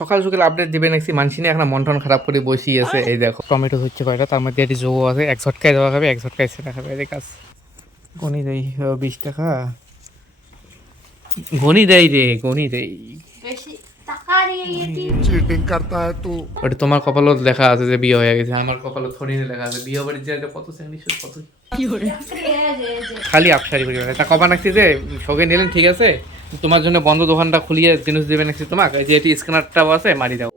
সকাল সকাল আপডেট দিবে নাকি মানছি না, এখন মন টন খারাপ করে বসিয়ে আছে। এই দেখো টমেটো হচ্ছে কয়টা, তার মধ্যে এটি যোগ আছে, এক ঝটকায় দেওয়া খাবে, এক ঝটকায় সেটা খাবে। এই কাজ গণি দেয় 20 টাকা, গণি দেয় রে, গণি দেয়। चीटिंग करता है तू। ওটা তোমার কপালত লেখা আছে যে বিয়ে হয়ে গেছে, আমার কপালত থোড়ি না লেখা আছে বিয়ে বাড়ির যে কত শ্রেণী কত খালি আপসারি করে তা কবা নাকছি যে সঙ্গে নিলেন ঠিক আছে, তোমার জন্য বন্ধ দোকানটা খুলিয়ে জিনিস দেবে নাকছি তোমাকে, যে এটি স্ক্যানারটাও আছে মারি দাও।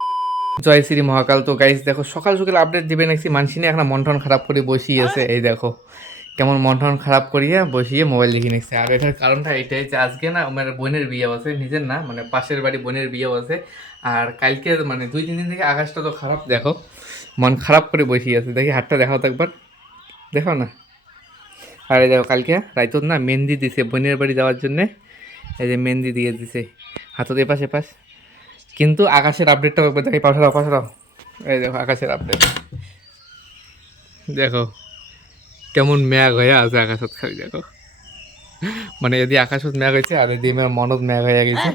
জয় শ্রী মহাকাল। তো গাইস দেখো সকাল সকাল আপডেট দিবে নাকি মানছি না, এখন মন টন খারাপ করে বসিয়ে আছে। এই দেখো কেমন মন টন খারাপ করিয়ে বসিয়ে মোবাইল দেখে নিচ্ছে। আর এটার কারণটা এটাই যে আজকে না আমার বোনের বিয়ে আছে, নিজের না মানে পাশের বাড়ি বোনের বিয়ে আছে। আর কালকের মানে 2-3 দিন থেকে আকাশটা তো খারাপ, দেখো মন খারাপ করে বসিয়ে আছে। দেখি হাতটা দেখাও তো একবার, দেখো না। আর এই দেখো কালকে রাইতত না মেহেন্দি দিছে বোনের বাড়ি যাওয়ার জন্যে, এই যে মেহেন্দি দিয়ে দিছে হাতত এপাশ এপাশ। কিন্তু আকাশের আপডেটটা একবার দেখি, পাশে দাও। এই দেখো আকাশের আপডেট দেখো কেমন ম্যাগ হয়ে আছে আকাশত, খালি দেখো মানে যদি আকাশত ম্যাগ হয়েছে আর যদি আমার মনত ম্যাগ হয়ে গেছে,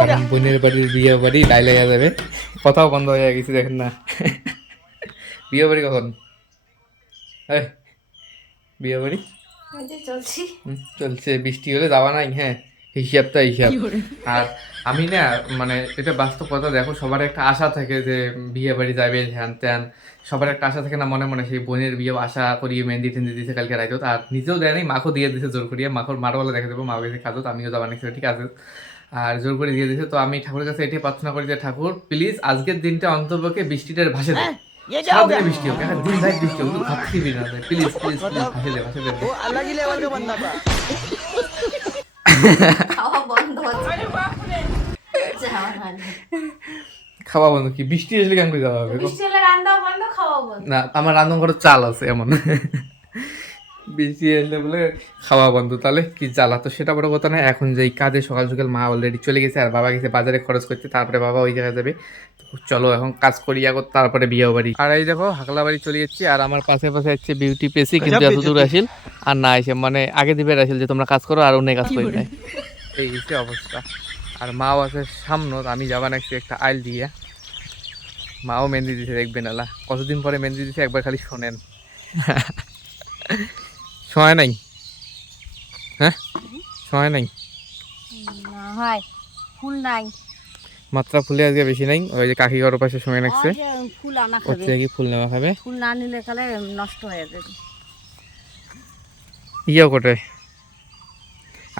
কারণ বোনের বাড়ির বিয়ে বাড়ি লাই লেগে যাবে, কথাও বন্ধ হয়ে গেছে দেখেন না। বিয়ে বাড়ি কখন? এই বিয়ে বাড়ি চলছে, বৃষ্টি হলে যাওয়া নাই। হ্যাঁ হিসাবটা হিসাব। আর আমি না মানে এটা বাস্তব কথা, দেখো সবার একটা আশা থাকে যে বিয়ে বাড়ি যাবে হ্যান ত্যান, সবার একটা আশা থাকে না মনে মনে। সেই বোনের বিয়ে আশা করিয়ে মেহেন্দি টেন্দি দিয়েছে কালকে রাইতো, আর নিজেও দেয় নাই, মাখও দিয়ে দিয়েছে জোর করিয়ে। মাখর মারোয়ালা দেখে দেবো, মা গেছে কাজত, আমিও যাওয়া নিচ্ছি ঠিক আছে। আর জোর করে দিয়ে দিয়েছে। তো আমি ঠাকুরের কাছে এটাই প্রার্থনা করি যে ঠাকুর প্লিজ আজকের দিনটা অন্তপক্ষে বৃষ্টিটার ভাসে দেয়, সারাদিনে বৃষ্টি হোক, একটা দিন রাত বৃষ্টি হোক, ভাত থেকে না যায়, প্লিজ প্লিজ প্লিজ ভাসে দে। খাওয়া বন্ধ কি? বৃষ্টি আসলে কেন করে যাওয়া হবে? না আমার রান্না ঘরে চাল আছে এমন। বৃষ্টি আসলে বলে খাওয়া বন্ধ, তাহলে কি জ্বালা। তো সেটা বড় কথা না, এখন যে কাজে সকাল সকাল মা অলরেডি চলে গেছে আর বাবা গেছে বাজারে খরচ করতে, তারপরে বাবা ওই জায়গায় যাবে। তো চলো এখন কাজ করি আগত, তারপরে বিয়ে বাড়ি। আর এই দেখো হাকলা বাড়ি চলে যাচ্ছি, আর আমার পাশে পাশে যাচ্ছে বিউটি পেসি, কিন্তু এত দূর আসিল আর না এসে মানে আগে দিবে আসিল যে তোমরা কাজ করো আর অন্য কাজ করি নাই, এই হচ্ছে অবস্থা। আর মাও আছে সামনে, আমি যাবা নাকছি একটা আইল দিয়ে, মাও মেহেন্দি দিছে দেখবেন আলা, কতদিন পরে মেহেন্দি দিছে একবার খালি শোনেন। সময় নাই, হ্যাঁ সময় নাই, ফুল নাই, মাত্রা ফুলে আজকে বেশি নাই। ওই যে কাকি ঘর পাশে সময় লাগছে, ফুল আনা হচ্ছে কি ফুল নেওয়া খাবে, ফুল না নিলে খালে নষ্ট হয়ে যাবে। ইয়েও কোটে।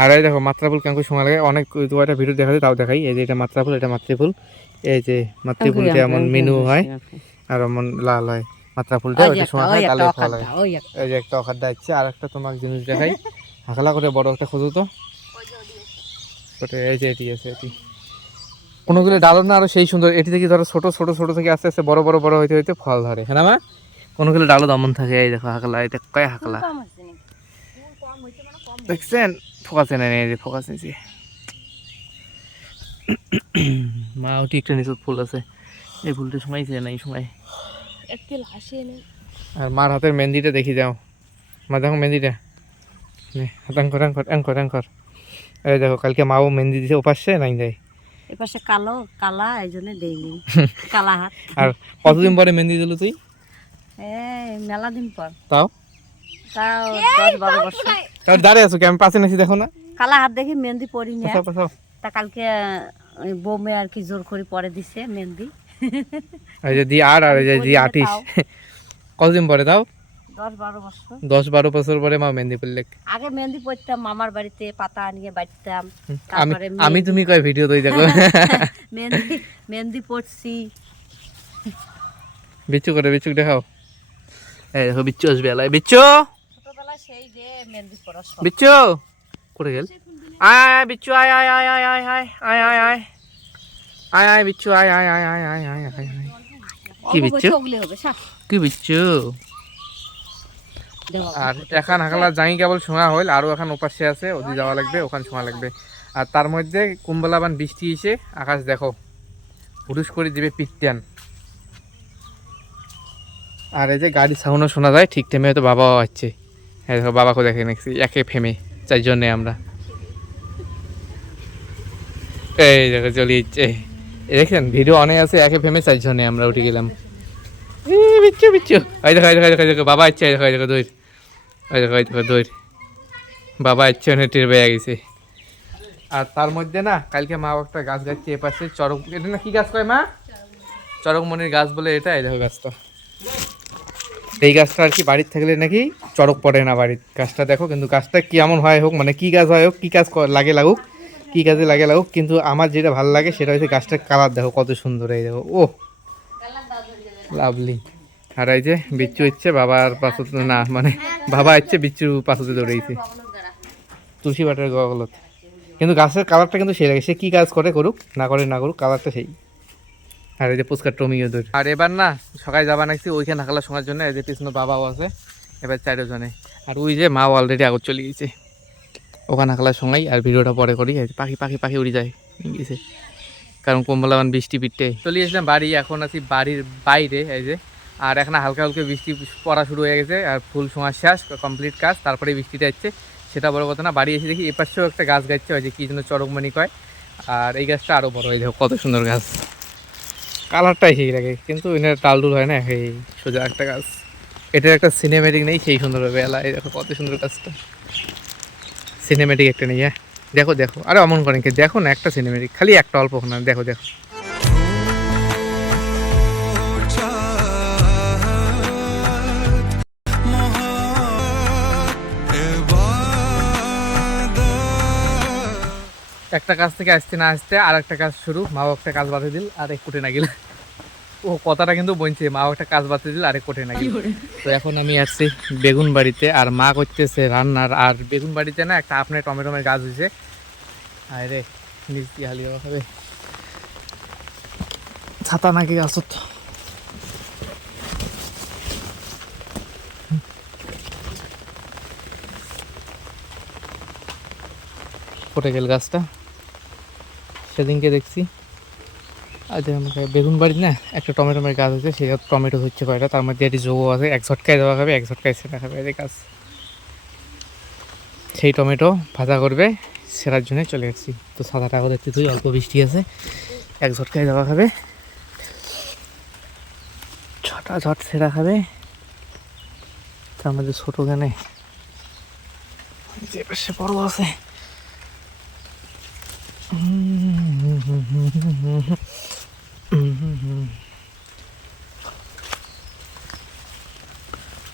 আর এই দেখো মাত্রা ফুল কেমন সময় লাগে, অনেক তোমার একটা ভিডিও দেখা যায় তাও দেখাই। এই যে এটা মাত্রা ফুল, এটা মাতৃফুল। এই যে মাতৃফুল যেমন মেনু হয় আর এমন লাল হয়, মাত্রা ফুলটা ওইটা সময় হয় তাহলে ফল হয়। এই যে একটা অখাদ্দা আছে, আর একটা তোমাকে জিনিস দেখাই, হাকলা করে বড় একটা খুঁজো তো, এই যে এটি আছে, এটি কোনোগুলো ডালো না আরো সেই সুন্দর। এটি থেকে ধরো ছোট ছোট ছোট থেকে আস্তে আস্তে বড় বড় বড় হইতে হইতে ফল ধরে, হ্যাঁ না মা? কোনোগুলো ডালো দমন থাকে। এই দেখো হাকলা, এটা কয় হাকলা দেখছেন? ফোকাসে নেই, এই যে ফোকাস নিয়েছি। মা ওটি একটা নিচে ফুল আছে, এই ফুলটা সময়ছে না এই সময়। আর মার হাতের মেহেন্দিটা দেখি যাও, মা দেখো মেহেন্দিটা, অ্যাঙ্কর অ্যাঙ্কর অ্যাঙ্কর অ্যাঙ্কর। এই দেখো কালকে মাও মেহেন্দি দিছে ওপাশে নাই দেয়, এপাশে কালো কালা, এই জন্য দেয়নি কালা হাত। আর কতদিন পরে মেহেন্দি দিল তুই? মেলা দিন পর, তাও তাও 10-12 বছর। তাও দাঁড়িয়ে আছো কি? আমি পাশে নাছি দেখো না, কালা হাত দেখি মেহেন্দি পরি না। পাশাও পাশাও। তা কালকে ওই বৌমে আর কি জোর করে পরে দিছে মেহেন্দি। এই যে দি আর এই যে দি আর্টিস্ট, কতদিন পরে তাও? 10-12 বছর। 10-12 বছর পরে মা মেহেন্দি পড়লে। আগে মেহেন্দি পড়তাম মামার বাড়িতে, পাতা আনিয়ে বাটতাম। আমি তুমি কয় ভিডিও তুই দেখো। মেহেন্দি মেহেন্দি পড়ছি। বিচ্ছু করে বিচ্ছু দেখাও, এই দেখো বিচ্ছু আসবে এলাই, বিচ্ছু ছোটবেলায় সেই যে মেহেন্দি পড়া শখ। বিচ্ছু করে গেল, আয় আয় বিচ্ছু আয় আয় আয় আয় আয় আয় আয় আয় আয় আয় আয় বিচ্ছু আয় আয় আয় আয় আয় আয় আয় আয়। কি বিচ্ছু? কি বিচ্ছু? আর এখন হাকলা যাই কেবল শোনা হইল, আরো এখন ওপাশে আছে, ওদিকে যাওয়া লাগবে, ওখানে শোনা লাগবে। আর তার মধ্যে কুম্বলাবান বৃষ্টি এসে আকাশ দেখো হুটুস করে দিবে পিকটান। আর এই যে গাড়ি সাউন্ডও শোনা যায় ঠিক টাইমে, হয়তো বাবাও আসছে। হ্যাঁ দেখো বাবাকে দেখে নিচ্ছি, একে ফেমে 4 জনে আমরা। এই দেখো চলে যাচ্ছে, দেখেন ভিডিও অনেক আছে, একে ফেমে 4 জনে আমরা উঠে গেলাম। বিচ্ছু বিচ্ছু, এই দেখো এই দেখো এই দেখো, এই দেখো বাবা ইচ্ছে, এই দেখো এই দেখো দৌড়, এই দেখো এই দেখো দৌড়, বাবা ইচ্ছে অনেক টের পেয়ে গেছে। আর তার মধ্যে না কালকে মা একটা গাছ গাছছে এ পাশে চরক, এটা না কি গাছ কয় মা? চরকমণির গাছ বলে এটা, এই দেখো গাছটা। এই গাছটা আর কি বাড়ির থাকলে নাকি চড়ক পড়ে না বাড়ির। গাছটা দেখো, কিন্তু গাছটা কেমন হয় হোক, মানে কি গাছ হয় হোক, কি কাজ লাগে লাগুক, কি কাজে লাগে লাগুক, কিন্তু আমার যেটা ভালো লাগে সেটা হচ্ছে গাছটার কালার দেখো কত সুন্দর। এই দেখো, ও লাভলি। আর এই যে বিচ্ছু ইচ্ছে বাবার পাশে, না মানে বাবা ইচ্ছে বিচ্ছু পাশে দৌড়েছে তুলসী পাটের গলত। কিন্তু গাছের কালারটা কিন্তু সেই লাগে, সে কি কাজ করে করুক, না করে না করুক, কালারটা সেই। আর এই যে পুচকার টমিও দৌড়। আর এবার না সকালে যাবা নাকি ওইখানে নাকালা শোনার জন্য, এই যে পিছনে বাবাও আছে, এবার 4 জনে। আর ওই যে মাও অলরেডি আগত চলে গেছে ওখানে নাকালার সঙ্গেই। আর ভিডিওটা পরে করি, পাখি পাখি পাখি উড়ে যায় গেছে, কারণ কমলাবান বৃষ্টি পিটতে চলে এসলাম বাড়ি। এখন আছি বাড়ির বাইরে, এই যে। আর এখন হালকা হালকা বৃষ্টি পড়া শুরু হয়ে গেছে, আর ফুল শোঁয়া শেষ, কমপ্লিট কাজ, তারপরে বৃষ্টিটা হচ্ছে, সেটা বড় কথা না। বাড়ি এসে দেখি এ পাশেও একটা গাছ গাচ্ছে, ওই যে কী জন্য চরকমণি কয়। আর এই গাছটা আরও বড়, এই দেখো কত সুন্দর গাছ, কালারটাই সেই লাগে, কিন্তু এনার টালডুল হয় না, এই সোজা একটা গাছ। এটার একটা সিনেমেটিক নেই সেই সুন্দরভাবে এলা, এই দেখো কত সুন্দর গাছটা, সিনেমেটিক একটা নেই। হ্যাঁ দেখো দেখো, আরে অমন করেন কি, দেখো না একটা সিনেমেটিক, খালি একটা অল্প না, দেখো দেখো। একটা কাজ থেকে আসতে না আসতে আর একটা কাজ শুরু, মাও একটা কাজ বাঁধে দিল আর এক কোটে না গেল। ও কথাটা কিন্তু বলছে, মাও একটা কাজ বাঁধতে দিল আর এক কোটে না গেল। তো এখন আমি আসছি বেগুন বাড়িতে, আর মা করতেছে রান্নার। আর বেগুন বাড়িতে না একটা আপনার টমেটোমের গাছ হয়েছে, আরে নিচ দিয়ে হালি দেওয়া হবে, ছাতা নাকি গাছত। পটে গেল গাছটা, সেদিনকে দেখছি। আচ্ছা আমাকে বেগুন বাড়ি না একটা টমেটোমের গাছ আছে, সেটা টমেটো হচ্ছে কয়টা, তার মধ্যে একটি যোগও আছে, এক ঝটকায় দেওয়া খাবে, এক ঝটকায় সেটা খাবে এই গাছ। সেই টমেটো ভাজা করবে, সেটার জন্য চলে এসেছি। তো সাদা টাকা দেখতে তুই অল্প বৃষ্টি আছে, এক ঝটকায় দেওয়া খাবে, ছটা ঝট সেটা খাবে। তার মধ্যে ছোটো গানে যে পাশে বড় আছে,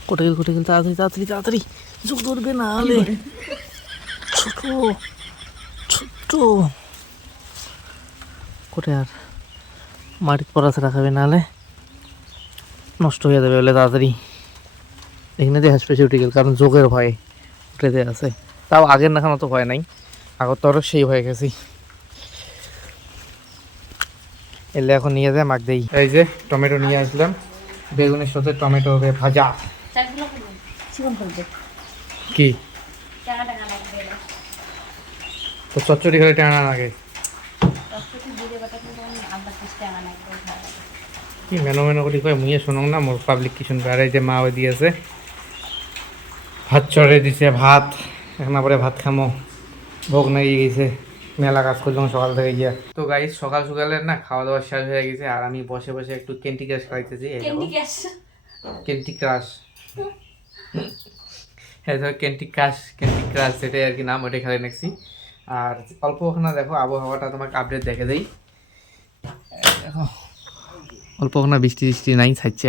কোটে গেল তাড়াতাড়ি তাড়াতাড়ি তাড়াতাড়ি, যোগ ধরবে না হলে। ছোট ছোট্ট কোটে, আর মাটির পড়া ছাড়া খাবে, নাহলে নষ্ট হয়ে যাবে বলে তাড়াতাড়ি। এখানে দিয়ে হাসপাশে উঠে গেল, কারণ যোগের ভয়ে উঠেতে আছে। তাও আগের না তো ভয় নাই, আগর তো সেই হয়ে গেছি। এলে এখন নিয়ে যায় মাখ দেই। এই যে টমেটো নিয়ে আসলাম, বেগুনের সাথে টমেটো হবে ভাজা। কি তো চচ্চড়ি খেলে টানা লাগে, কি মেনো মেনো করে কয় মুইয়ে শোনো না, মোর পাবলিক কি শুনবে। আর এই যে মা ওই দিয়েছে ভাত, চড়ে দিছে ভাত, এখন পরে ভাত খামো, ভোগ নাকি গেছে, মেলা কাজ করলাম সকাল থেকে গিয়া। তো গাইস সকাল সকালে না খাওয়া দাওয়া শেষ হয়ে গেছে, আর আমি বসে বসে একটু ক্যান্ডি ক্রাশ খাইতেছি। ক্যান্ডি ক্রাশ, হ্যাঁ ধর ক্যান্ডি ক্রাশ, সেটাই আর কি নাম, ওটাই খেলে নেছি। আর অল্প ওখানে দেখো আবহাওয়াটা তোমাকে আপডেট দেখে দেই। দেখো অল্প ওখানে বৃষ্টি টিষ্টি নাই ছাড়ছে,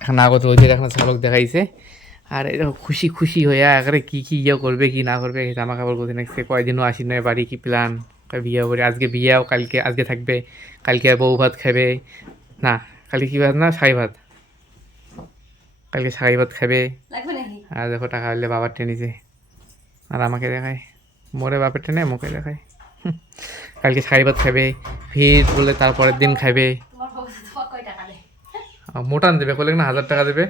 এখন আগত রোদের এখন ঝলক দেখাইছে। আর এরকম খুশি খুশি হইয়া একেবারে কী কী ইয়ে করবে কি না করবে, জামা কাপড় করতে নাকছে, কয়দিনও আসি নয় বাড়ি, কি প্ল্যান, বিয়ে করে আজকে বিয়েও, কালকে আজকে থাকবে, কালকে বউ ভাত খাবে, না কালকে কী ভাত, না শাড়ি ভাত, কালকে শাড়ি ভাত খাবে। আর দেখো টাকা হলে বাবার টেনেছে, আর আমাকে দেখায়, মোরে বাপের টেনে মুখে দেখায়। কালকে শাড়ি ভাত খাবে, ফির বলে তারপরের দিন খাবে, মোটান দেবে, বলে না 1000 টাকা দেবে।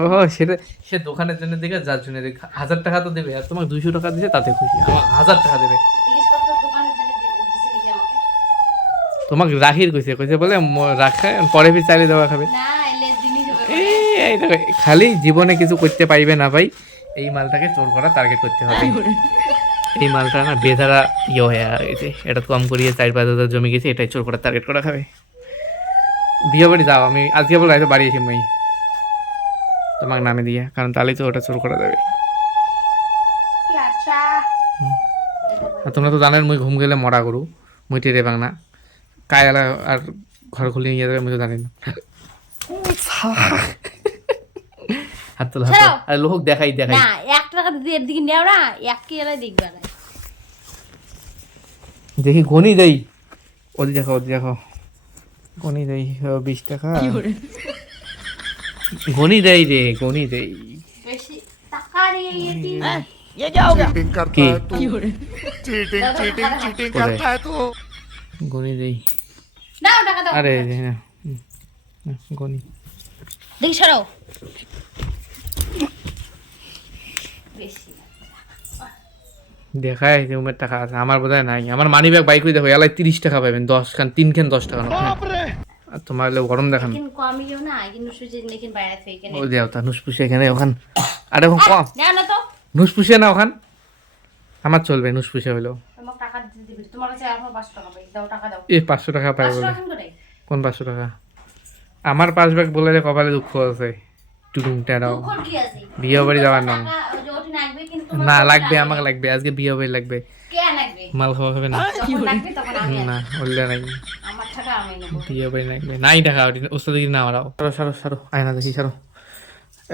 ও সেটা, সে দোকানের জন্য দিকে, যার জন্য 1000 টাকা তো দেবে, আর তোমাকে 200 টাকা দিছে তাতে খুশি, আমার 1000 টাকা দেবে। তোমাকে রাখির কইছে বলে রাখে পরে ফির চালিয়ে দেওয়া খাবে। এই দেখো, খালি জীবনে কিছু করতে পাইবে না ভাই, এই মালটাকে চোর করা টার্গেট করতে হবে। এই মালটা না বেধারা ইয়ে হয়ে গেছে, এটা কম করিয়ে 4-5 হাজার জমি গেছে, এটাই চোর করে টার্গেট করা খাবে। বিয়ে বাড়ি যাও, আমি আজকে বলে হয়তো বাড়ি এসে মই তোমাকে নামে দিয়ে, কারণ তাহলেই তো ওটা চোর করা যাবে। আর তোমরা তো জানেন মুই ঘুম গেলে মরা করু, মুই টেরে পাং না, কায়ালা আর ঘর খুলে নিয়ে যাবে, মুই তো জানি না। হাত তোলা হাত তোলা। আর লোক দেখাই দেখাই না 1 টাকা দিয়ে এর দিকে নেও না, 1 কি এলাই দেখবে না। দেখি গনি দেই, ওদি দেখো ওদি দেখো, গনি দেই 20 টাকা গনি দেই রে, গনি দেই। বেশি টাকা দিয়ে এটি चीटिंग करता की? है तू चीटिंग चीटिंग चीटिंग करता है तू গনি দেই। নাও টাকা দাও। আরে না, গনি দেখি সরাও। বেশি দেখায় যে উমের টাকা আছে, আমার বোধহয় নাই। আমার মানি ব্যাগ বাইক দেখো এলাই 30 টাকা পাবেন, 10 খান 3 খান 10 টাকা না। আর তোমার হলে গরম দেখান, কিন্তু কমিও না, কিন্তু সুজি নেকিন বাইরে থেকে ও দেও তা নুসপুষে এখানে ওখান, আরে ওখান কম না না তো নুসপুষে না ওখান, আমার চলবে নুসপুষে হইলো। তোমাকে টাকা দিতে দিবি, তোমার কাছে এখন 500 টাকা পাই, দাও টাকা দাও। এই 500 টাকা পাই 500 বলে, টাকা করে কোন 500 টাকা? আমার 5 ব্যাগ বলে রে কপালে দুঃখ আছে, টুটুং টেরাও। কোন কি আছে? বিয়ে বাড়ি যাওয়ার নাম টাকা ওই যে ওটি লাগবে, কিন্তু না লাগবে, আমাকে লাগবে, আজকে বিয়ে বাড়ি লাগবে, কে লাগবে? মাল খাওয়া হবে না। যখন লাগবে তখন আমি না বললে নাই, আমার টাকা আমি নেব। বিয়ে বাড়ি লাগবে, নাই টাকা ওস্তাদ না আমারও। সারো সারো সারো, আয়না দেখি সারো।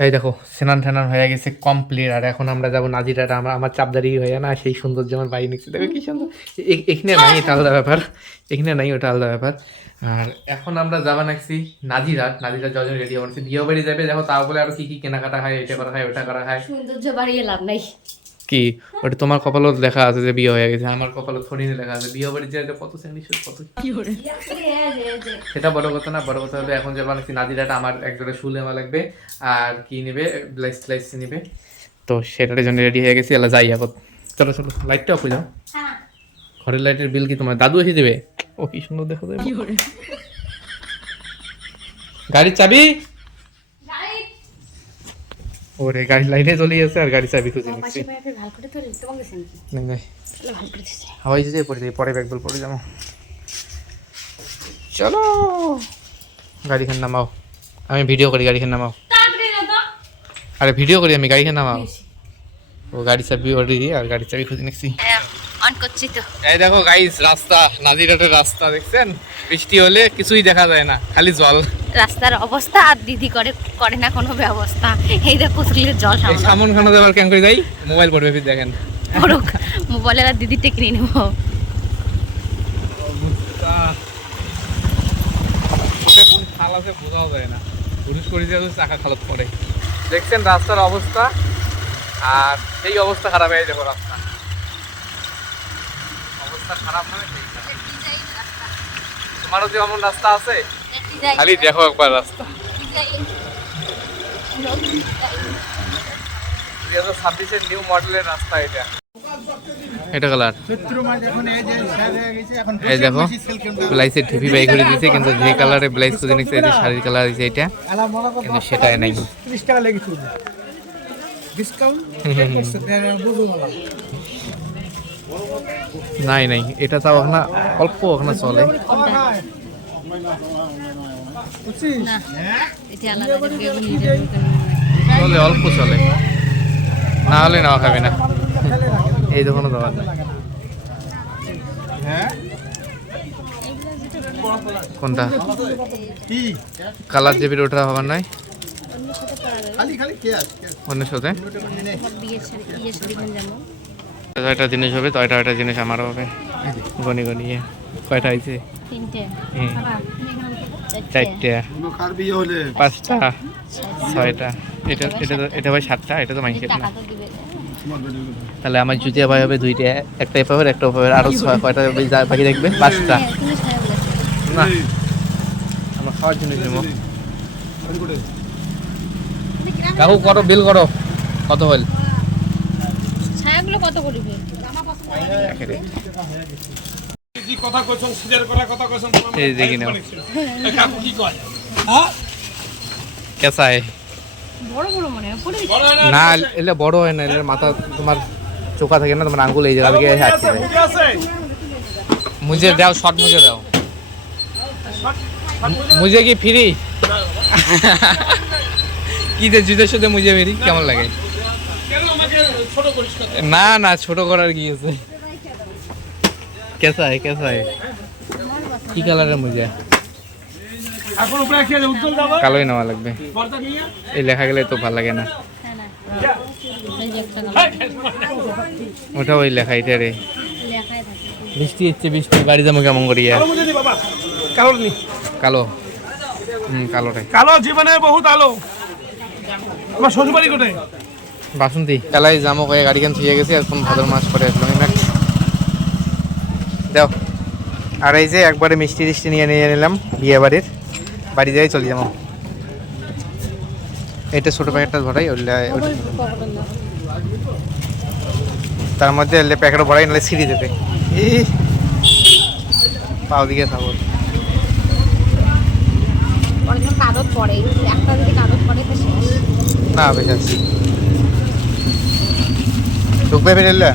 এই দেখো স্নান টান হয়ে গেছে কমপ্লিট, আর এখন আমরা যাবো নাজিরাটা, আমার চাপদারি হয়ে না, সেই সৌন্দর্য আমার বাড়ি নিচ্ছে, দেখো কি সুন্দর। এখানে নাই, এটা আলাদা ব্যাপার, এখানে নাই, ওটা আলাদা ব্যাপার। আর এখন আমরা যাবা নাকছি নাজিরাট, নাজিরাট যাওয়ার জন্য রেডি হচ্ছি, বিয়ে বাড়ি যাবে। দেখো তাও বলে আরো কি কি কেনাকাটা হয়, এটা করা হয় ওটা করা হয়। সৌন্দর্য বাড়িয়ে লাভ নাই। কি ওটা তোমার কপালত লেখা আছে যে বিয়ে হয়ে গেছে, আমার কপালত থোড়ি না লেখা আছে বিয়ে বাড়ি যে কত শ্রেণী কত কি করে। সেটা বড় কথা না, বড় কথা হলো এখন যাবা নাকি নাজিরাটা, আমার একজোড়া শু নেওয়া লাগবে, আর কি নেবে ব্লাইস স্লাইস নেবে, তো সেটার জন্য রেডি হয়ে গেছি। এলা যাই এখন, চলো চলো, লাইটটা অফ হয়ে যাও। হ্যাঁ ঘরের লাইটের বিল কি তোমার দাদু এসে দেবে? ও কি সুন্দর দেখো যায়। গাড়ির চাবি, ওরে গাড়ির লাইটে চলে গেছে, আর গাড়ির চাবি খুঁজে নিচ্ছি। ভালো করে ধরে তোমাকে গেছেন কি নাই নাই, ভালো করে দিছে। হাওয়াই যেতে পড়ে যাই, পরে ব্যাগ বল পড়ে যাবো। চলো গাড়িখান নামাও, আমি ভিডিও করি, গাড়িখান নামাও। তাড়াতাড়ি না তো আরে ভিডিও করি আমি, গাড়িখান নামাও। ও গাড়ি চাবি অলরেডি, আর গাড়ির চাবি খুঁজে নিচ্ছি। অন করছি তো। এই দেখো গাইস রাস্তা, নাজিরাটের রাস্তা দেখছেন, বৃষ্টি হলে কিছুই দেখা যায় না, খালি জল। রাস্তার অবস্থা আর দিদি করে না কোনো ব্যবস্থা। এই দেখো পুকুরের জল এই সামনে সামন খানা দেওয়ার কেন করে যাই, মোবাইল পড়বে ফির দেখেন। পড়ুক, মোবাইলের আর দিদিতে কিনে নেব। কোন খাল আছে বোঝাও যায় না, পুরুষ করে দিয়ে চাকা খালত পড়ে। দেখছেন রাস্তার অবস্থা, আর সেই অবস্থা খারাপ হয়ে দেখো রাস্তা, অবস্থা খারাপ মানে তোমারও যে এমন রাস্তা আছে, খালি দেখো একবার রাস্তা। 2026-এর নিউ মডেলের রাস্তা এটা, এটা কালার। এই দেখো ব্লাইসের ঢিপি বাই করে দিয়েছে, কিন্তু যে কালারে ব্লাইস খুঁজে নিচ্ছে, এই যে শাড়ির কালার আছে এটা, কিন্তু সেটাই নাই। নাই নাই, এটা তাও ওখানে অল্প ওখানে চলে, চলে অল্প চলে, না হলে নেওয়া খাবে না। এই দোকানে দেওয়ার নাই। কোনটা কালার জেবির ওটা হবার নাই, অন্য সাথে ছয়টা জিনিস হবে, তো এটা জিনিস আমারও হবে। গনি গনি কয়টা হয়েছে? চারটা, পাঁচটা, ছয়টা, এটা এটা এটা ভাই 7টা, এটা তো মাইন্ড না। তাহলে আমার জুতিয়া ভাই হবে 2টা, একটা পাবে একটা পাবে, আরো 6 কয়টা বাকি দেখবে? 5টা। না আমার খাওয়ার জন্য নেবো। কাকু করো, বিল করো, কত হল? ছায়াগুলো কত করবে? এই দেখি নাও কেসা বড় বড় মনে হয় না, এলে বড় হয় না, এলে মাথা তোমার চোখা থাকে না তোমার আঙ্গুল এই জায়গা থেকে আটকে যায়। মুঝে দাও, শর্ট মুঝে দাও। মুঝে কি ফ্রি? কি দে জুতের সাথে মুঝে ফ্রি কেমন লাগে? না না, ছোট করার কি আছে? কেসা है कैसा है? কি কালারের মুঝে? কালোই নেওয়া লাগবে, এই লেখা গেলে তো ভালো লাগে না। ওটা ওই লেখা এটা রে, বৃষ্টি হচ্ছে, বৃষ্টি বাড়ি যাবো কেমন করিয়া? কালো, কালোটাই কালো জীবনে বহুত আলো। আমার শ্বশুর বাড়ি কোথায়? বাসন্তী কালাই যাবো কয়ে গাড়ি খান থুয়ে গেছি, এখন ভাদর মাস করে আসলাম। দাও, আর এই যে একবারে মিষ্টি টিষ্টি নিয়ে নিলাম বিয়ে বাড়ির, বাড়ি যাই চলে যাবো। এটা ছোটো প্যাকেটটা ভরাই, তার মধ্যে প্যাকেট ভরাই, নাহলে ছিঁড়ে দেবে। পাও দিকে থাকো কাগজ পড়ে, একটা যদি কাগজ পড়ে তো শেষ। না বেশ আছে, ঢুকবে ফেরলে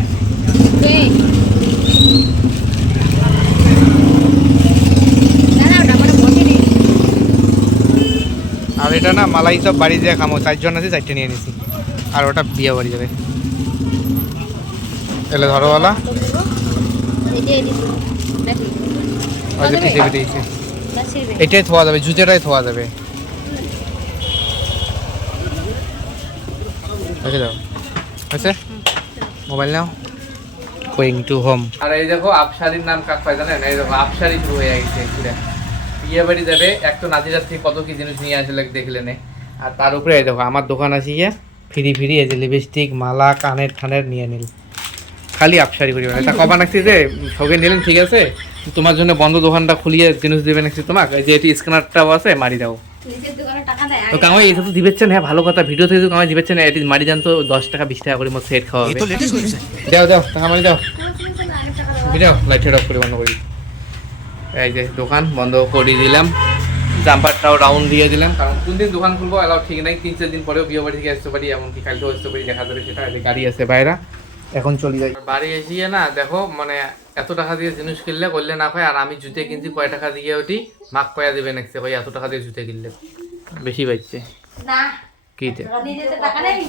আর এটা না মালাই সব বাড়ি দিয়ে খামো, 4 জন আছে, 4টে নিয়ে নিছি, আর ওটা বিয়ে বাড়ি যাবে। এলে ধরোওয়ালা এটাই থোয়া যাবে, জুতেটাই থোয়া যাবে। রেখে দাও, আচ্ছা মোবাইল নাও, গোয়িং টু হোম। আর এই দেখো আফসারির নাম কাক পাই জানেন? এই দেখো আফসারি শুরু হয়ে গেছে পুরা। বিয়ে বাড়ি যাবে, এক তো নাজিরার থেকে কত কি জিনিস নিয়ে আসলে দেখলে নে। আর তার উপরে এই দেখো আমার দোকান আছে গিয়ে ফ্রি ফ্রি, এই যে লিপস্টিক, মালা, কানের ঠানের নিয়ে নিল, খালি আফসারি করি। তা কবা নাকছি যে সঙ্গে নিলেন ঠিক আছে, তোমার জন্য বন্ধ দোকানটা খুলিয়ে জিনিস দেবে নাকছি তোমাকে, যে এটি স্ক্যানারটাও আছে মারি দাও। তো কামাই এটা তো দিবেচ্ছেন, হ্যাঁ ভালো কথা, ভিডিও থেকে কামাই দিবেচ্ছেন, এটি মারি যান তো 10 টাকা 20 টাকা করে মতো সেট খাওয়া হবে। দাও দাও টাকা মারি দাও, দাও লাইট অফ করে বন্ধ করি। এই যে দোকান বন্ধ করে দিলাম, জাম্পারটাও রাউন্ড দিয়ে দিলাম, কারণ কোন দিন দোকান খুলবো এলাও ঠিক নাই, 3-4 দিন পরেও বিয়ে বাড়ি থেকে আসতে পারি, এমনকি কালকেও আসতে পারি, দেখা যাবে সেটা। গাড়ি আছে বাইরা, এখন চলে যাই বাড়ি। এসিয়ে না দেখো মানে এত টাকা দিয়ে জিনিস কিনলে করলে না হয়, আর আমি জুতে কিনছি কয় টাকা দিয়ে, ওটি মাক কয়া দেবে নাকছে ভাই, এত টাকা দিয়ে জুতে কিনলে বেশি পাইছে না কিতে। নিজেতে টাকা নেই,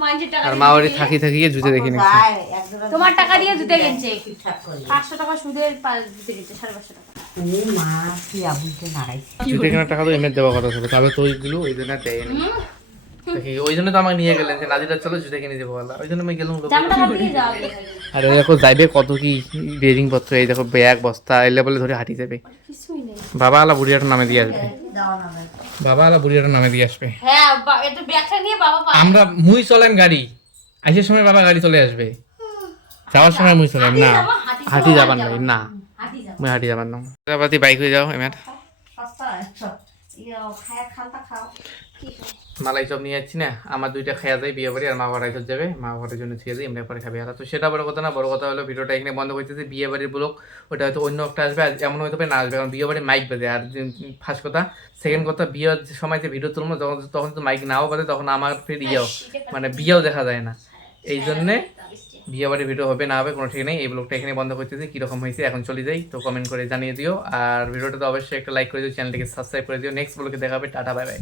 মাইন্ডে টাকা আর মা বাড়ি থাকি থাকি জুতে দেখি নাকছে, তোমার টাকা দিয়ে জুতে কিনছে 500 টাকা সুদের জুতে কিনছে 550 টাকা। মা কি আবুলতে নাড়াই জুতে কেনার টাকা তো এমনি দেওয়া কথা ছিল, তবে তো ওইগুলো ওই জন্য দেয়নি। দেখি ওই জন্য তো আমাকে নিয়ে গেলেন যে নাজিরা চলো জুতে কিনে দেবো বলা, ওই জন্য আমি গেলাম। আর ওই দেখো যাইবে কত কি বেরিং পত্র, এই দেখো ব্যাগ বস্তা এলে বলে ধরে হাঁটি যাবে। বাবা আলা বুড়িয়াটার নামে দিয়ে আসবে, বাবা আলা বুড়িয়াটার নামে দিয়ে আসবে। হ্যাঁ এটা ব্যাগটা নিয়ে বাবা আমরা মুই চলেন গাড়ি, আসার সময় বাবা গাড়ি চলে আসবে, যাওয়ার সময় মুই চলেন না, হাঁটি যাবার নাই না, মুই হাঁটি যাবার না। বাতি বাইক হয়ে যাও এবার। মালাই সব নিয়ে যাচ্ছি না, আমার 2টা খাওয়া যায় বিয়ে বাড়ি, আর মা বাড়ি যাবে, মা বাড়ির জন্য ছেড়ে দিই, এমনি পরে খাবে। আর তো সেটা বড় কথা না, বড় কথা হলো ভিডিওটা এখানে বন্ধ করতেছে। বিয়ে বাড়ির ব্লগ ওটা হয়তো অন্য একটা আসবে, আর এমন হয়তো না আসবে, কারণ বিয়ে বাড়ির মাইক বাজে। আর ফার্স্ট কথা, সেকেন্ড কথা, বিয়ের সময় যে ভিডিও তুলবো তখন তো মাইক নাও বাজে, তখন আমার ফির ইয়েও মানে বিয়েও দেখা যায় না। এই জন্যে বিয়ে বাড়ির ভিডিও হবে না হবে কোনো ঠিক নেই। এই ব্লগটা এখানে বন্ধ করতেছি, কীরকম হয়েছে এখন চলে যাই, তো কমেন্ট করে জানিয়ে দিও। আর ভিডিওটাতে অবশ্যই একটা লাইক করে দিও, চ্যানেলটিকে সাবস্ক্রাইব করে দিও। নেক্সট ব্লগে দেখা হবে, টাটা বাই বাই।